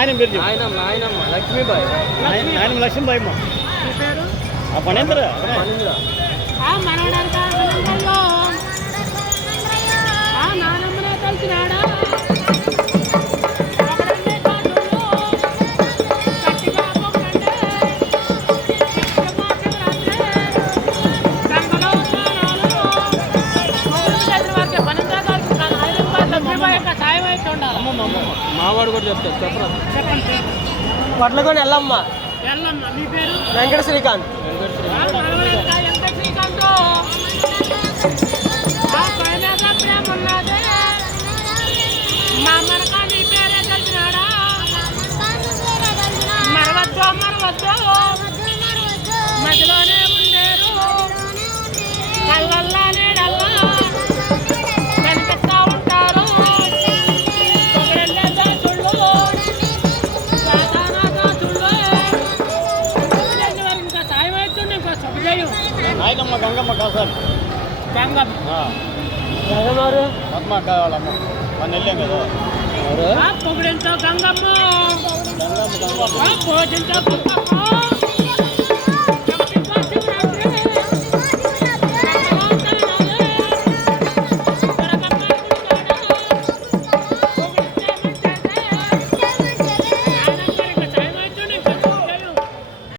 నాయన పేరు నాయనమ్మ లక్ష్మీబాయి. నాయనమ్మ లక్ష్మీబాయి అమ్మ. ఆ పనేంద్ర నానమ్మనే తెలిసినాడా మావాడు కూడా చెప్తారు. చెప్పండి. వడ్లకొని ఎల్లమ్మ. మీ పేరు? వెంకట శ్రీకాంత్. మా మనకా నీ పేరే తెలిసినాడా మరవద్దు మరవద్దు మధ్యలోనే ఉండేరు కళ్ళల్లా నీడల్లా కనిపిస్తా ఉంటారు ఒకడెళ్ళే దాచుళ్ళు సాధారణ దాచుళ్ళు ఇంకా సాయం అవుతుంది ఇంకో శుభజయం నాయనమ్మ గంగమ్మ కాసాలి గంగమ్మ ఎవరు? పద్మ కావాలమ్మ మన వెళ్ళాం కదా పొగిడింతో గంగమ్మ భోజంతో గంగమ్మ